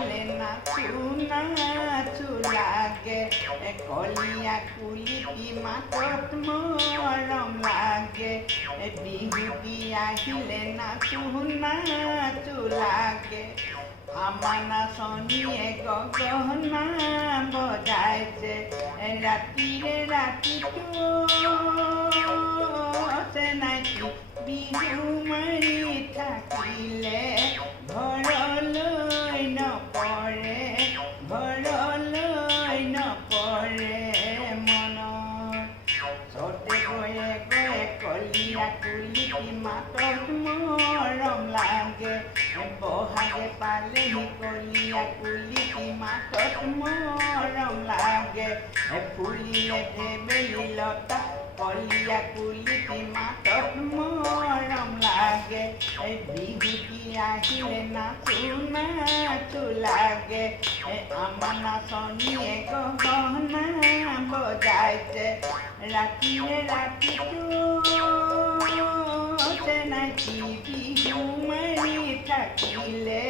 আহিলে নাচু লাগে কলিয়া কুলিটি মাতত মৰম লাগে বিহুটি আহিলে নাচু লাগে আমাৰ নাচনীয়ে গগনা বজাইছে ৰাতিটো নাইকি বিহু মাৰি থাকিলে ঘৰলৈ নপৰে মনত চতে গয়ে কলিয়া কুলিটি মাতত মৰম লাগে বহাগে পালেহি কলিয়া কুলিটি মাতত মৰম লাগে ফুলিলে ভেবেলি লতা কলিয়া কুলিটি মাতত মৰম লাগে বিহুটি আহিলে নাচু লাগে আমাৰ নাচনীয়ে গগনা বজাইছে ৰাতিটো নাচি বিহু মাৰি থাকিলে